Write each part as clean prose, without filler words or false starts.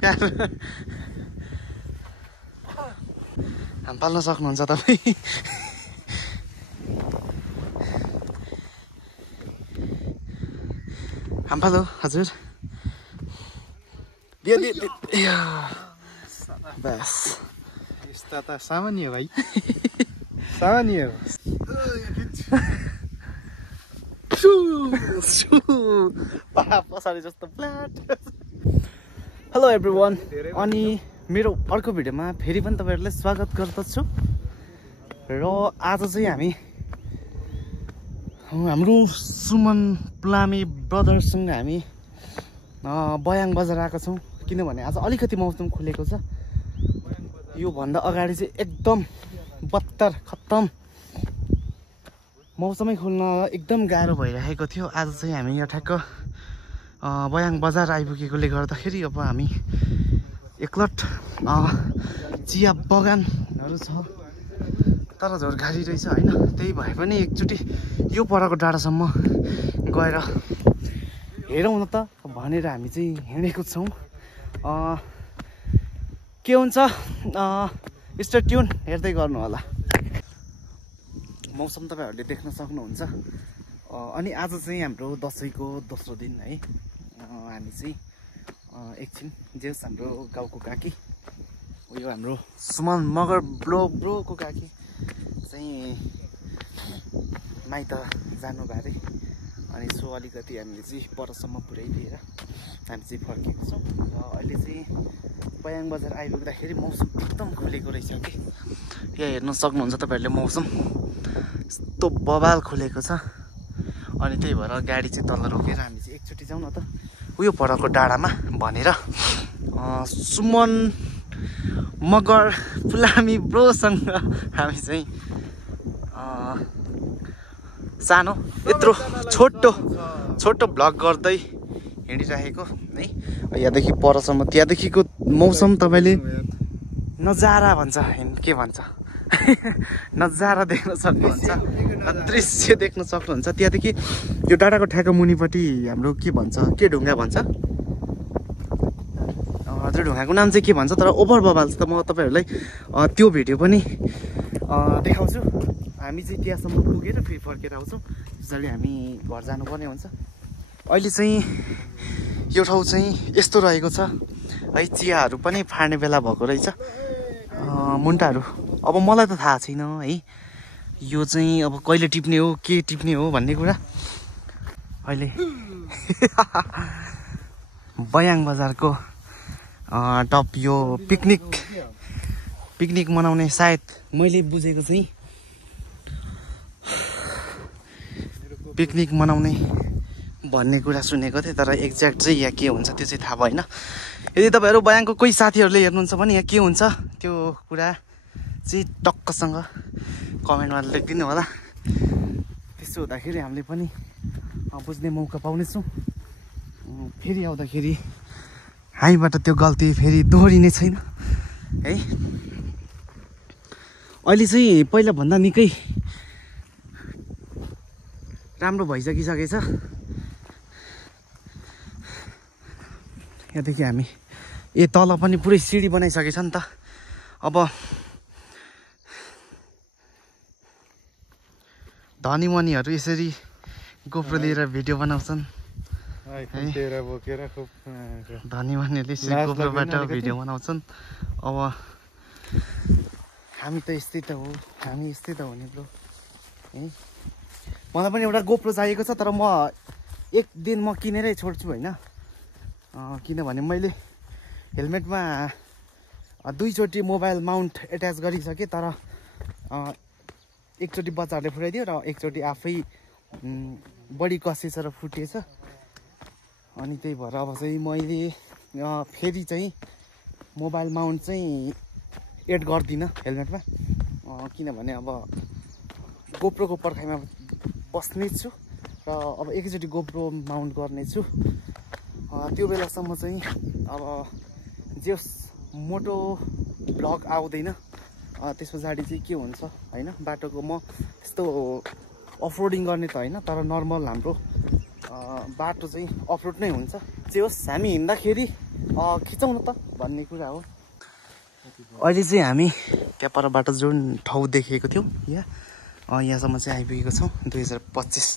हाम पाल्न सक्नुहुन्छ तपाईँ हाम पालो हजुर बस यस्ता त सामान्य हो भाइ सामान्य हो पछाडि जस्तो फ्ल्याट हेलो एभ्रिवान अनि मेरो अर्को भिडियोमा फेरि पनि तपाईँहरूलाई स्वागत गर्दछु र आज चाहिँ हामी हाम्रो सुमन प्लामी ब्रदर्ससँग हामी बयाङ बजार आएका छौँ किनभने आज अलिकति मौसम खुलेको छ यो भन्दा अगाडि चाहिँ एकदम बत्तर खत्तम मौसमै खुल्न एकदम गाह्रो भइरहेको थियो आज चाहिँ हामी यहाँ ठ्याक्क बयाङ बजार आइपुगेकोले गर्दाखेरि अब हामी एकलट चिया बगानहरू छ तर झोरघारी रहेछ होइन त्यही भए पनि एकचोटि यो परको डाँडासम्म गएर हेरौँ न त भनेर हामी चाहिँ हिँडेको छौँ के हुन्छ स्टे ट्युन हेर्दै गर्नु होला मौसम तपाईँहरूले देख्न सक्नुहुन्छ अनि आज चाहिँ हाम्रो दसैँको दोस्रो दिन है हामी चाहिँ एकछिन जेस हाम्रो गाउँको काकी यो हाम्रो सुमन मगर ब्रोको काकी चाहिँ माइत जानुभयो अरे अनि सो अलिकति हामीले चाहिँ परसम्म पुर्याइदिएर हामी चाहिँ फर्केको छौँ र अहिले चाहिँ बयाङ बजार आइपुग्दाखेरि मौसम एकदम खुलेको रहेछ कि यहाँ हेर्न सक्नुहुन्छ तपाईँहरूले मौसम यस्तो बबाल खुलेको छ अनि त्यही भएर गाडी चाहिँ तल रोकेर हामी चाहिँ एकचोटि जाउँ न त उयो परको डाँडामा भनेर सुमन मगर प्लामी ब्रोसँग हामी चाहिँ सानो यत्रो छोटो भ्लग गर्दै हिँडिरहेको है यहाँदेखि परसम्म त्यहाँदेखिको मौसम तपाईँले नजारा भन्छ के भन्छ नजारा देख्न सक्नुहुन्छ दृश्य देख्न सक्नुहुन्छ त्यहाँदेखि यो डाँडाको ठ्याक्क मुनिपट्टि हाम्रो के भन्छ के ढुङ्गा भन्छ त्यो ढुङ्गाको नाम चाहिँ के भन्छ तर ओभर बबाल छ त म तपाईँहरूलाई त्यो भिडियो पनि देखाउँछु हामी चाहिँ त्यहाँसम्म पुगेर फेरि फर्केर आउँछौँ त्यसैले हामी घर जानुपर्ने हुन्छ अहिले चाहिँ यो ठाउँ चाहिँ यस्तो रहेको छ है चियाहरू पनि फाड्ने बेला भएको रहेछ मुन्टाहरू अब मलाई त थाहा छैन है यो चाहिँ अब कहिले टिप्ने हो के टिप्ने हो भन्ने कुरा अहिले बयाङ बजारको टप यो पिकनिक मनाउने सायद मैले बुझेको चाहिँ पिकनिक मनाउने भन्ने कुरा सुनेको थिएँ तर एक्ज्याक्ट चाहिँ यहाँ के हुन्छ त्यो चाहिँ थाहा भएन यदि तपाईँहरू बयाङको कोही साथीहरूले हेर्नुहुन्छ भने यहाँ के हुन्छ त्यो कुरा चाहिँ टक्कसँग कमेन्टमा लेखिदिनु होला त्यसो हुँदाखेरि हामीले पनि बुझ्ने मौका पाउनेछौँ फेरि आउँदाखेरि हामीबाट त्यो गल्ती फेरि दोहोरिने छैन है अहिले चाहिँ पहिलाभन्दा निकै राम्रो भइसकिसकेछ यहाँदेखि हामी तल पनि पुरै सिडी बनाइसकेछ नि त अब धनी मनीहरू यसरी गोप्रो लिएर भिडियो बनाउँछन् धनी मनीहरूले यसरी गोप्रोबाट भिडियो बनाउँछन् अब हामी त यस्तै त हो नि ब्रो है मलाई पनि एउटा गोप्रो चाहिएको छ तर म एक दिन म किनेरै छोड्छु होइन किनभने मैले हेलमेटमा दुईचोटि मोबाइल माउन्ट एट्याच गरिसकेँ तर एकचोटि बच्चाहरूले फुटाइदियो र एकचोटि आफै बढी कसेछ र फुटेछ अनि त्यही भएर अब चाहिँ मैले फेरि चाहिँ मोबाइल माउन्ट चाहिँ एड गर्दिनँ हेलमेटमा किनभने अब गोप्रोको पर्खाइमा बस्ने छु र अब एकैचोटि गोप्रो माउन्ट गर्नेछु त्यो बेलासम्म चाहिँ अब जे मोटो भ्लग आउँदैन त्यस पछाडि चाहिँ के हुन्छ होइन बाटोको म त्यस्तो अफरोडिङ गर्ने त होइन तर नर्मल हाम्रो बाटो चाहिँ अफरोड नै हुन्छ। जे होस् हामी हिँड्दाखेरि खिचौँ न त भन्ने कुरा हो। अहिले चाहिँ हामी त्यहाँ परबाट जुन ठाउँ देखिएको थियौँ यहाँसम्म चाहिँ आइपुगेको छौँ। 2025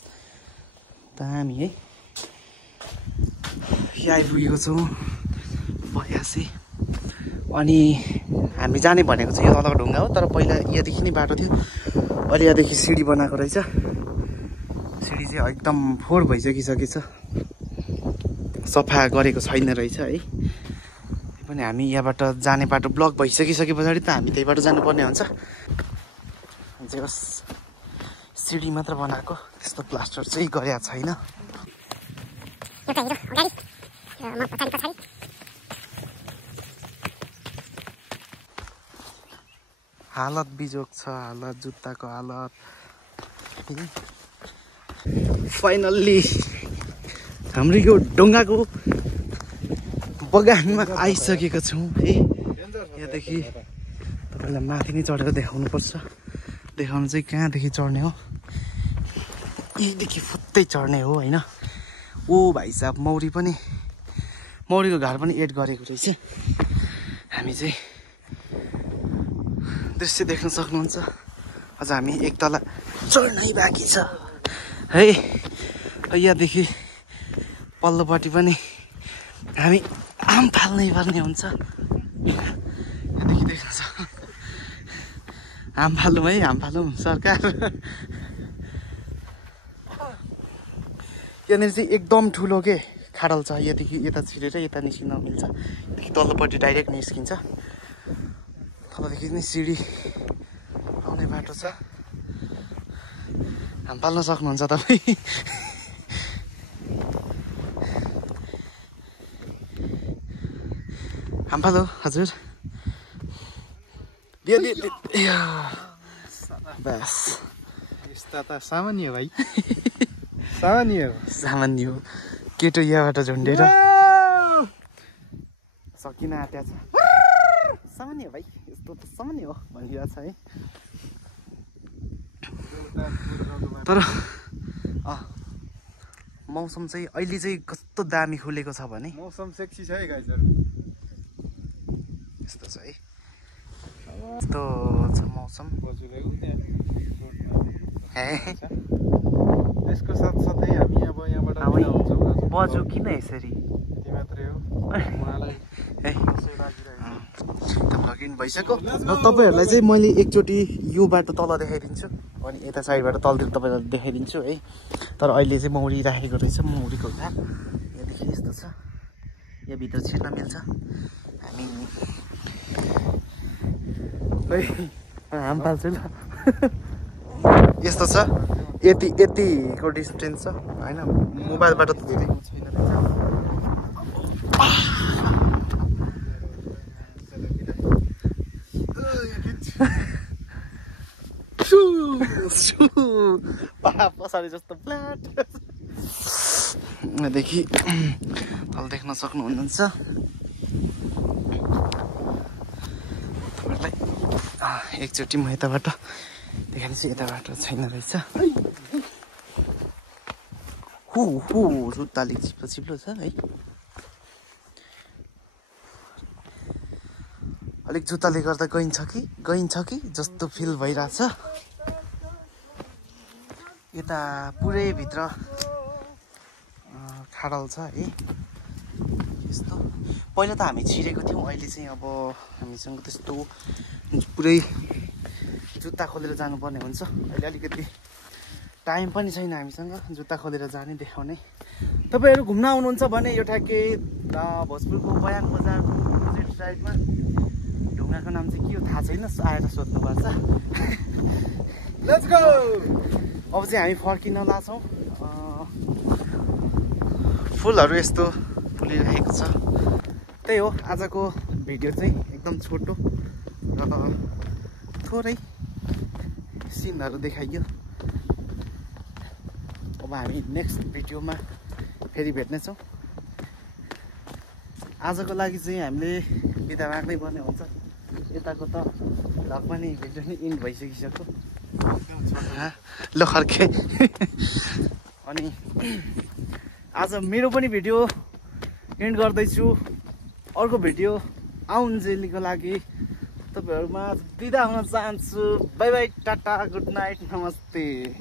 दामी है। यहाँ आइपुगेको छौँ बयासी। अनि हामी जाने भनेको चाहिँ यो तलको ढुङ्गा हो, तर पहिला यहाँदेखि नै बाटो थियो। अहिले यहाँदेखि सिडी बनाएको रहेछ। सिडी चाहिँ एकदम फोहोर भइसकिसकेछ, सफा गरेको छैन रहेछ है। त्यही पनि हामी यहाँबाट जाने बाटो ब्लक भइसकिसके पछाडि त हामी त्यही बाटो जानुपर्ने हुन्छ। जे होस् सिडी मात्र बनाएको, त्यस्तो प्लास्टर चाहिँ गरेको छैन। हालत बिजोग छ, हालत जुत्ताको हालत। फाइनल्ली हाम्रो यो ढुङ्गाको बगानमा आइसकेको छौँ है। यहाँदेखि तपाईँलाई माथि नै चढेर देखाउनुपर्छ। देखाउनु चाहिँ कहाँदेखि चढ्ने हो, यहीँदेखि फुत्तै चढ्ने हो होइन। ओ भाइ साहब मौरीको घर पनि एड गरेको रहेछ। हामी चाहिँ दृश्य देख्न सक्नुहुन्छ। अझ हामी एक तला चढ्नै बाँकी छ है। यहाँदेखि पल्लोपट्टि पनि हामी आम फाल्नै पर्ने हुन्छ। यहाँदेखि देख्न सक्छ, आम फालौँ है, आम फालौँ सरकार। यहाँनिर चाहिँ एकदम ठुलो के खाडल छ। यहाँदेखि यता छिरेर यता निस्किन मिल्छ। यहाँदेखि तल्लोपट्टि डाइरेक्ट निस्किन्छ। तलदेखि नै सिडी आउने बाटो छ। हाम फाल्न सक्नुहुन्छ तपाईँ। हाम फालो हजुर। बस यस्ता त सामान्य भाइ, सामान्य हो। केटो यहाँबाट झुन्डेर सकिन आँट्या छ। सामान्य भाइ, यस्तो त सामान्य हो भनिरहेको छ है। तर मौसम चाहिँ अहिले चाहिँ कस्तो दामी खुलेको छ भने, मौसम सेक्सी छ है गाइजहरु। यस्तो छ है, यस्तो छ मौसम। यसको साथसाथै हामी अब यहाँबाट बिदा हुन्छौँ। बजु किन यसरी? यति मात्रै हो। उहाँलाई भगिन भइसक्यो। र तपाईँहरूलाई चाहिँ मैले एकचोटि यो बाटो तल देखाइदिन्छु, अनि यता साइडबाट तलतिर तपाईँहरूलाई देखाइदिन्छु है। तर अहिले चाहिँ मौरी राखेको रहेछ, मौरीको घर यहाँदेखि यस्तो छ। यहाँभित्र छिर्न मिल्छ। हामी हाम फाल्छु ल। यस्तो छ, यतिको डिस्टेन्स छ होइन। मोबाइलबाट त धेरै छैन रहेछ। पछाडि जस्तो फ्ल्याट देखि तल देख्न सक्नुहुन्छ तपाईँलाई। एकचोटि म यताबाट देखाइदिन्छु, यताबाट छैन रहेछ। जुत्ता अलिक चिप्लो छ है। अलिक जुत्ताले गर्दा गइन्छ कि जस्तो फिल भइरहेछ। यता पुरै भित्र खाडल छ है। यस्तो पहिला त हामी छिरेको थियौँ, अहिले चाहिँ अब हामीसँग त्यस्तो पुरै जुत्ता खोलेर जानुपर्ने हुन्छ। अहिले अलिकति टाइम पनि छैन हामीसँग जुत्ता खोलेर जाने देखाउने। तपाईँहरू घुम्न आउनुहुन्छ भने यो ठ्याक्कै भोजपुरको बयाङ बजारको अपोजिट साइडमा ढुङ्गाको नाम चाहिँ के हो थाहा छैन, आएर सोध्नुपर्छ। Let's go. अब चाहिँ हामी फर्किन लाग्छौँ। फुलहरू यस्तो फुलिरहेको छ। त्यही हो आजको भिडियो चाहिँ एकदम छोटो र थोरै सिनहरू देखाइयो। अब हामी नेक्स्ट भिडियोमा फेरि भेट्नेछौँ। आजको लागि चाहिँ हामीले बिदा राख्नै पर्ने हुन्छ। यताको त भ्लग पनि भिडियो नै इन्ड भइसकिसक्यो। ल खर्के अनि आज मेरो पनि भिडियो एन्ड गर्दैछु। अर्को भिडियो आउन्जेलीको लागि तपाईँहरूमा बिदा हुन चाहन्छु। By by, Tata, good night, नमस्ते।